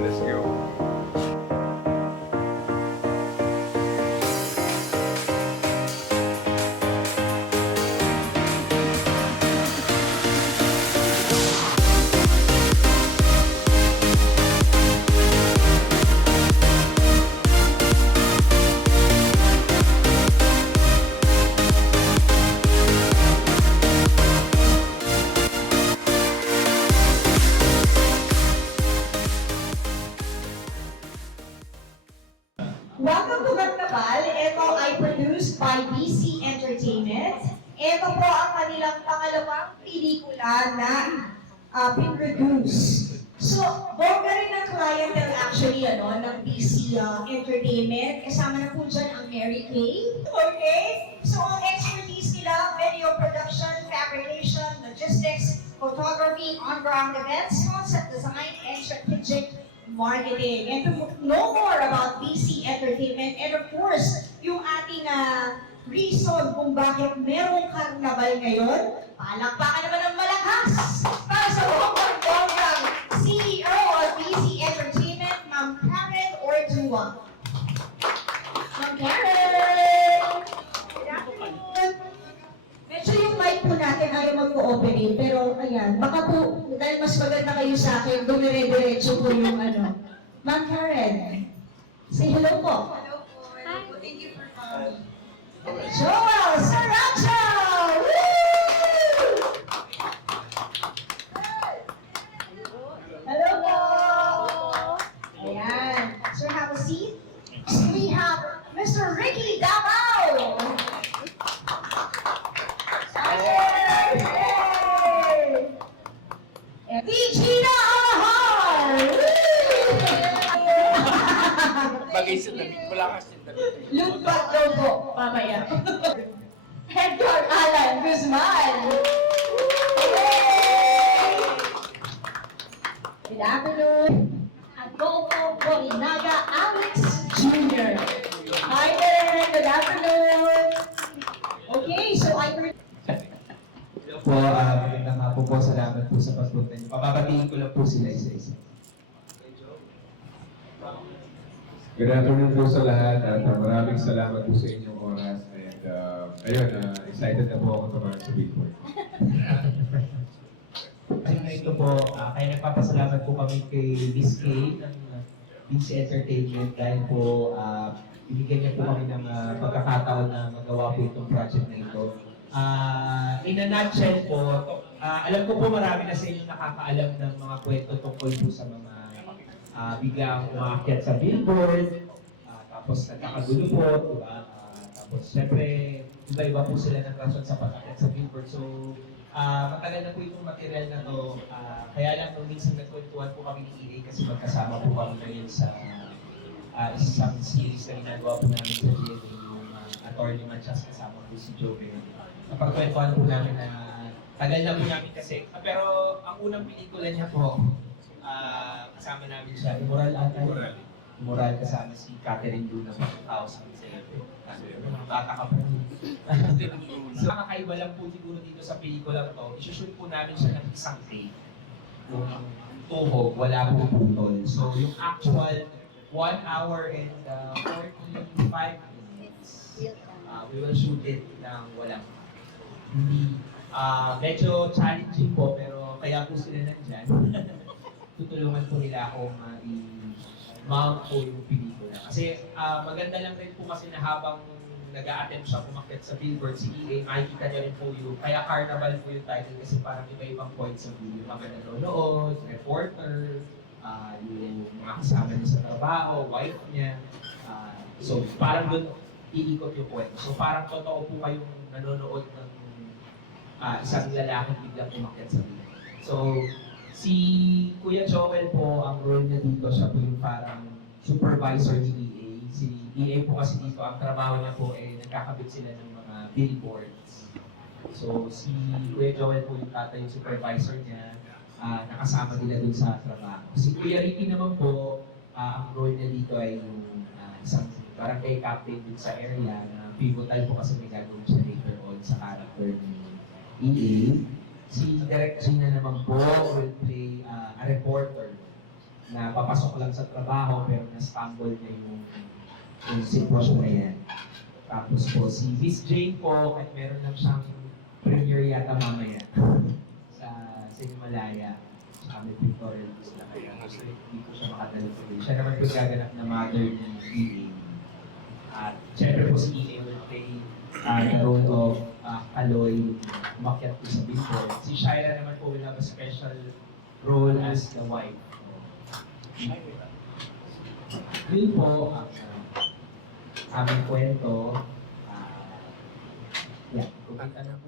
let's go. Welcome to Magtabal. Ito ay produced by BC Entertainment. Ito po ang kanilang pangalawang pelikula na pinroduce. So, bongga rin ang clientele actually ng BC Entertainment. Kasama na po dyan ang Mary Kay. Okay? So, ang expertise nila, video production, fabrication, logistics, photography, on-ground events, concept design, and strategic marketing. And to know more about BC Entertainment and of course, yung ating reason kung bakit merong carnival ngayon, palakpakan naman ng malakas para sa bonggang CEO of BC Entertainment, Ma'am Karen Ordua. Ma'am Karen! Good afternoon! Medyo yung mic po natin ayaw mag-cooperate, pero ayan, baka po, dahil mas maganda kayo sa akin, dumire-diretso po yung Ma'am Karen, say hello po. Hello po. Hello po. Thank you for coming. Joel Saracho! Woo! Hello po! Ayan. Sir, have a seat. We have Mr. Ricky Davao! Yay! And Gina Amahar! Bagay sa damit, wala kasi damit. Lumpat daw po, mamaya. Edgar Alan Guzman! Yay! Good afternoon. Adolfo Borinaga Alex Jr. Hi there, good afternoon. Okay, so I heard Po, magandang hapon po. Salamat po sa pagpunta niyo. Papabatiin ko lang po sila isa-isa. Good afternoon po sa lahat at maraming salamat po sa inyong oras. And ayun, excited na po ako tumahan sa Billboard. Ayun na ito po, kaya nagpapasalamat po kami kay Miss Kay ng BC Entertainment dahil po binigyan niya po kami ng pagkakataon na magawa po itong project na ito. In a nutshell po, alam ko po marami na sa inyo nakakaalam ng mga kwento tungkol po sa mga biglang umaakyat sa billboard, tapos nagkakagulo po, diba? Tapos syempre, iba-iba po sila ng rason sa pag-akyat sa billboard. So, matagal na po itong material na to. Kaya lang nung minsan nagkwentuhan po kami ni EA kasi magkasama po kami ngayon sa isang series na ginagawa po namin sa GMA, yung Attorney Manchas kasama po si Joe. Napagkwentuhan po namin na tagal na po namin kasi, pero ang unang pelikula niya po, kasama namin siya, Immoral ata. Immoral kasama si Catherine Luna ng 2007. Bata ka pa rin. So, kakaiba lang po siguro dito sa pelikula to, isushoot po namin siya ng isang take. Yung tuhog, wala po putol. So, yung actual 1 hour and 45 minutes, we will shoot it ng walang hindi. Medyo challenging po, pero kaya po sila nandyan. Tutulungan po nila akong i-mount po yung pelikula. Kasi maganda lang rin po kasi na habang nag-a-attempt siya umakyat sa billboard, si EA, makikita niya rin po yung, kaya Carnival po yung title kasi parang iba-ibang points of view. Yung mga nanonood, reporter, yung mga kasama niya sa trabaho, wife niya. So parang doon iikot yung kwento. So parang totoo po kayong nanonood ng isang lalaking biglang umakyat sa billboard. So, si Kuya Joel po, ang role niya dito, siya po yung parang supervisor ni EA. Si EA po kasi dito, ang trabaho niya po ay nagkakabit sila ng mga billboards. So, si Kuya Joel po yung tatay yung supervisor niya, nakasama nila dun sa trabaho. Si Kuya Ricky naman po, ang role niya dito ay yung isang barangay captain dun sa area na pivotal po kasi may gagawin siya later on sa character ni EA. Si Direk Gina naman po will play a reporter na papasok lang sa trabaho pero na-stumble na yung sitwasyon na yan. Tapos po si Miss Jane po at meron lang siyang premiere yata mamaya sa Himalaya sa aming pictorial piece na kaya kasi hindi ko siya makadalo today. Siya naman po gaganap na mother ni EA. At syempre po si EA will play the role of Aloy, umakyat po sa billboard. Si Shaira naman po will have a special role as the wife. Yun po ang aming kwento. Yeah, kumita na po.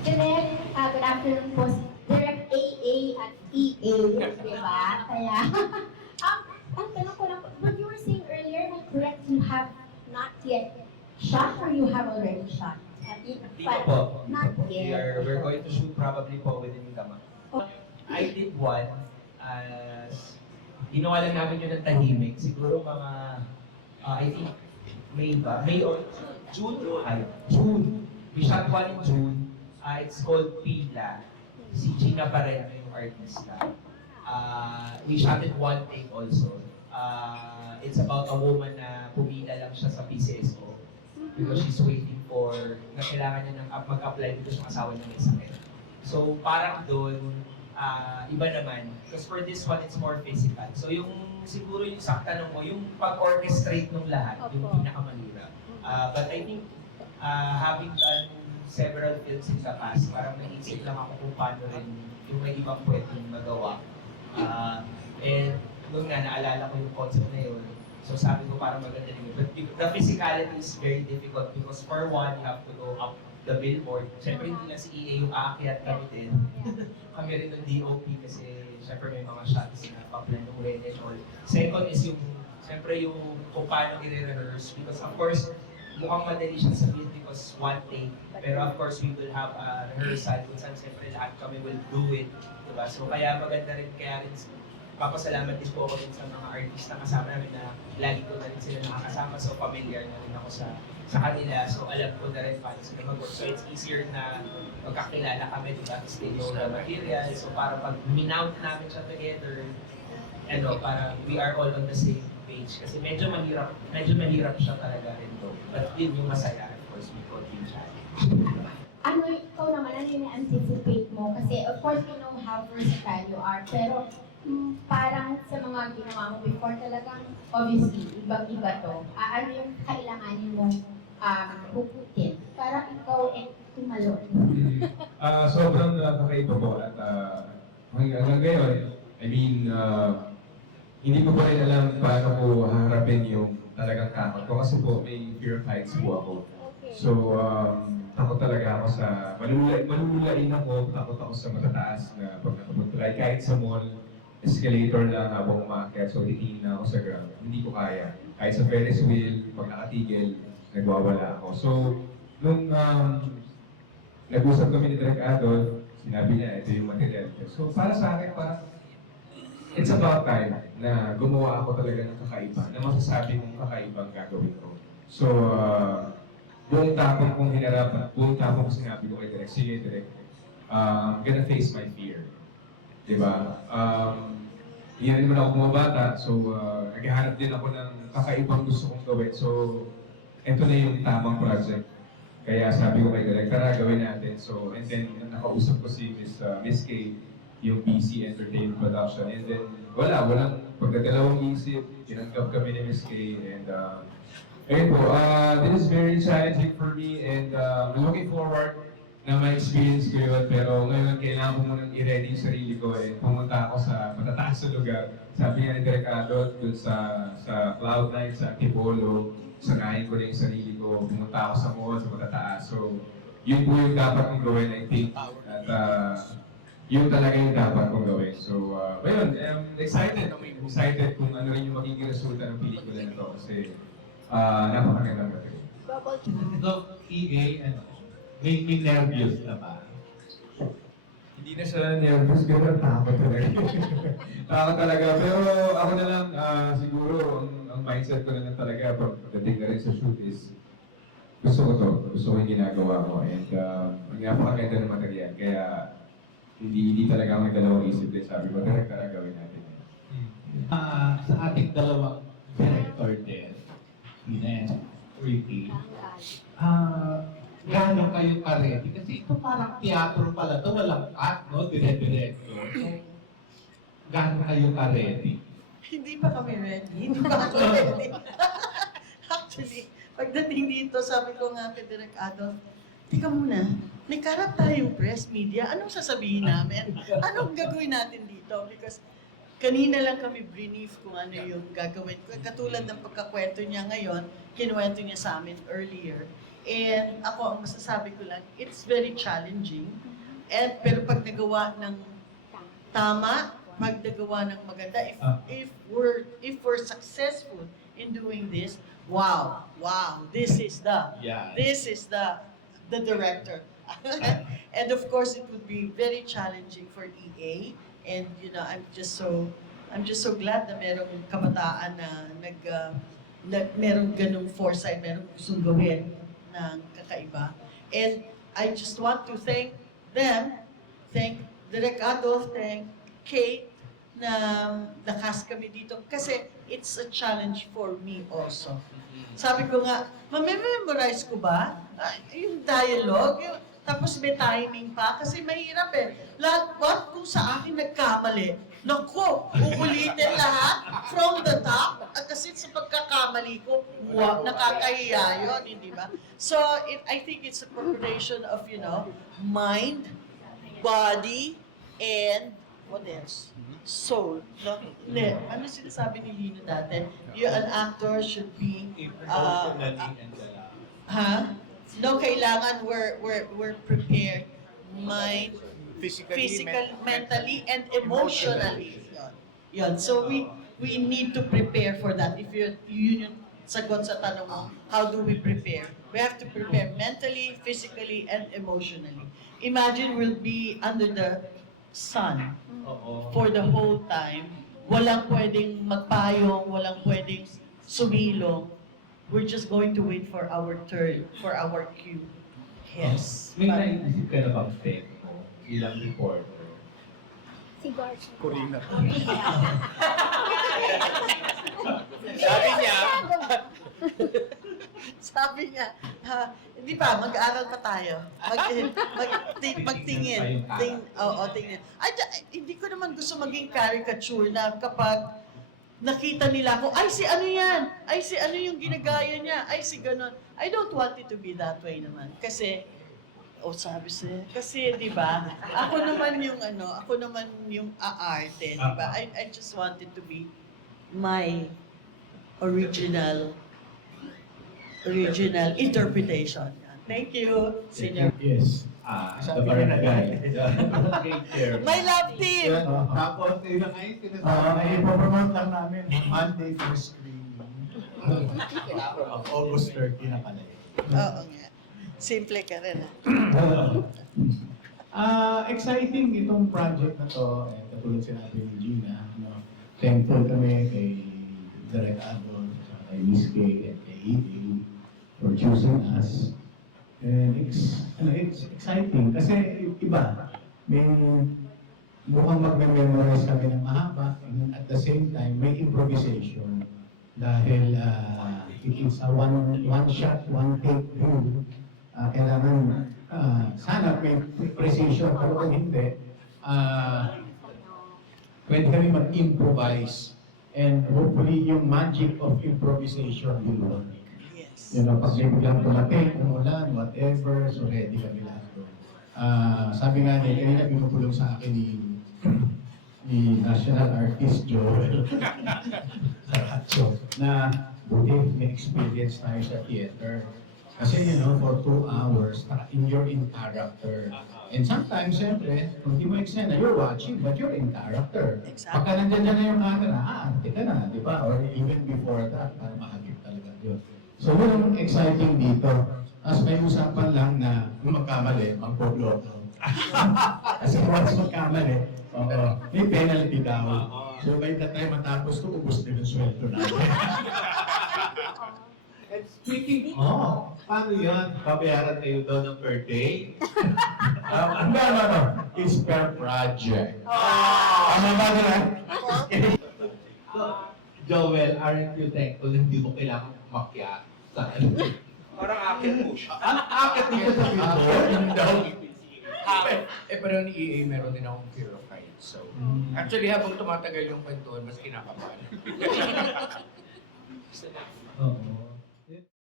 Direk, good afternoon po. Direk AA at EA, di ba? Kaya, ang tanong ko lang, what you were saying earlier, am I correct, you have not yet shot or you have already shot? Hindi po. Not yet. We're going to shoot probably po within the month. I did one. Ginawa lang namin yun ng tahimik. Siguro mga, I think, May ba? May or June? Ay, June. We shot one in June. It's called Pila. Si Gina Pareno yung artista. We shot it one take also. It's about a woman na pumila lang siya sa PCSO because she's waiting for, na kailangan niya ng mag-apply because yung asawa niya may sakit. So parang doon, iba naman. Because for this one, it's more physical. So yung siguro yung sa tanong mo, yung pag-orchestrate ng lahat, yung pinakamahirap. But I think, having done several films in the past, parang naisip lang ako kung paano rin yung may ibang pwedeng magawa. And nung naalala ko yung concept na yun, so sabi ko parang maganda rin yun. But the physicality is very difficult because for one, you have to go up the billboard. Siyempre hindi na si EA yung aakyat kami din. Kami rin ng DOP kasi siyempre may mga shots na paplanong rin and all. Second is yung, siyempre yung kung paano i-rehearse because of course, mukhang madali siya sabihin because one take. Pero of course, we will have a rehearsal kung saan siyempre lahat kami will do it. Diba? So kaya maganda rin, kaya rin papasalamat din po ako rin sa mga artista kasama namin na lagi ko na rin sila nakakasama. So familiar na rin ako sa kanila. So alam ko na rin paano sila mag-work. So it's easier na magkakilala kami, diba? Tapos they know the material. So para pag minount namin siya together, para we are all on the same page. Kasi medyo mahirap siya talaga rin to. But yun yung masaya, of course, we continue challenge. Ano, ikaw naman, ano yung anticipate mo? Kasi of course, we know how versatile you are, pero parang sa mga ginawa mo before talagang, obviously, ibang-iba to. Ano yung kailanganin mong hukutin para ikaw tumalon? Sobrang kakaiba po at hanggang ngayon, I mean, hindi ko pa rin alam paano ko haharapin yung talagang takot ko kasi po may fear of heights po ako. So, takot talaga ako sa, malululain ako, takot ako sa matataas na pag nakapunta. Like kahit sa mall, escalator lang habang umakyat, so titingin na ako sa ground. Hindi ko kaya. Kahit sa Ferris wheel, pag nakatigil, nagwawala ako. So, nung nag-usap kami ni Direk Adol, sinabi niya, ito yung material. So, para sa akin, parang it's about time na gumawa ako talaga ng kakaiba, na masasabi kong kakaibang gagawin ko. So, buong tapong kong hinarapan, buong tapong sinabi ko kay Direk, sige Direk, I'm gonna face my fear. Diba? Yan naman ako mga bata, so naghahanap din ako ng kakaibang gusto kong gawin. So, ito na yung tamang project. Kaya sabi ko kay Direk, tara gawin natin. So, and then nakausap ko si Miss K, yung BC Entertainment Production. And then, walang pagdadalawang isip, tinanggap kami ni Miss K. And, ayun po, this is very challenging for me and I'm looking forward na ma-experience ko yun. Pero ngayon, kailangan ko munang i-ready yung sarili ko eh. Pumunta ako sa matataas na lugar. Sabi nga ni Direk Adot, dun sa Cloud9, sa Antipolo, sanayin ko na yung sarili ko. Pumunta ako sa mall, sa matataas. So, yun po yung dapat kong gawin, I think. At yun talaga yung dapat kong gawin. So, ayun, I'm excited. I'm excited kung ano rin yung magiging resulta ng pelikula na to. Kasi, napakagandang material. Ito, EA, make me nervous na ba? Hindi na siya nervous, pero takot talaga. Takot talaga. Pero ako na lang, siguro, ang mindset ko na lang talaga pagdating na rin sa shoot is, gusto ko to. Gusto ko yung ginagawa ko. And napakaganda ng material. Kaya, hindi talaga ako nagdalawang isip din. Sabi ko, direct na gawin natin. Sa ating dalawang director din, Ines, Ricky, gaano kayo ka-ready? Kasi ito parang teatro pala to, walang cut, no? Dire-diretso. So, gaano kayo ka-ready? Hindi pa kami ready. Hindi pa ako ready. Actually, pagdating dito, sabi ko nga kay Direk Adolf, tika muna, nagkarap tayong press media, anong sasabihin namin? Anong gagawin natin dito? Because kanina lang kami brief kung ano yung gagawin. Katulad ng pagkakwento niya ngayon, kinuwento niya sa amin earlier. And ako, ang masasabi ko lang, it's very challenging. Pero pag nagawa ng tama, pag nagawa ng maganda, if we're successful in doing this, wow, this is the director. And of course, it would be very challenging for EA. And you know, I'm just so glad na merong kabataan na merong ganung foresight, merong gustong gawin ng kakaiba. And I just want to thank them, thank Direk Adolf, thank Kate, na nakas kami dito. Kasi it's a challenge for me also. Sabi ko nga, mamememorize ko ba? Yung dialogue, tapos may timing pa, kasi mahirap eh. Lahat kung sa akin nagkamali, naku, uulitin lahat from the top. At kasi sa pagkakamali ko, nakakahiya yun, hindi ba? So, I think it's a combination of, you know, mind, body, and what else? Soul. No? Hindi. Ano sinasabi ni Lino dati? An actor should be Emotionally and No, kailangan we're prepared mind, physical, mentally, and emotionally. Yun. So we need to prepare for that. If yun yung sagot sa tanong mo, how do we prepare? We have to prepare mentally, physically, and emotionally. Imagine we'll be under the sun for the whole time. Walang pwedeng magpayong, walang pwedeng sumilong. We're just going to wait for our turn, for our cue. Yes. May naisip ka na bang step mo bilang reporter? Si Garcia. Corina. Sabi niya, hindi pa, mag-aaral pa tayo. Magtingin. Tingin. Hindi ko naman gusto maging caricature na kapag nakita nila ako, ay si ano yan, ay si ano yung ginagaya niya, ay si ganon. I don't want it to be that way naman. Kasi, sabi siya, kasi di ba, ako naman yung aarte, di ba? I just want it to be my original interpretation. Thank you, Senior. Yes. The barangay. My love team! Tapos, yun ang ay Ay, ipopromote lang namin. Monday for screening. August 30 na pala yun. Oo nga. Simple ka rin. Exciting itong project na to. Katulad sinabi ni Gina. Thankful kami kay Direk Adolf, kay Miss Kay, at kay EA for choosing us. And it's exciting kasi iba. May mukhang magme-memorize kami ng mahaba and at the same time may improvisation dahil it is a one shot, one take rule. Kailangan sana may precision pero kung hindi, pwede kami mag-improvise and hopefully yung magic of improvisation will work. Yes. You know, pag may biglang tumating, umulan, whatever, so ready kami lahat doon. Sabi nga niya, kanina pinupulong sa akin ni National Artist Joel Saracho na buti may experience tayo sa theater. Kasi you know, for 2 hours, you're in character. And sometimes, siyempre, kung di mo eksena, you're watching, but you're in character. Exactly. Pagka nandyan na yung camera, arte ka na, di ba? Or even before that, parang mahagip talaga yun. So, yun ang exciting dito. As may usapan lang na kung magkamali, magpoblo. Kasi once magkamali, may penalty daw. So, by the time matapos ito, ubos din ang sweldo natin. And speaking of, paano yan? Babayaran kayo daw ng per day? It's per project. Ano ba na? Joel, aren't you thankful na hindi mo kailangan makyat sa ano? Parang akin po siya. Akit dito sa billboard. Pero ni EA meron din akong fear of heights. So, actually habang tumatagal yung kwentuhan, mas kinakabahan. Oo.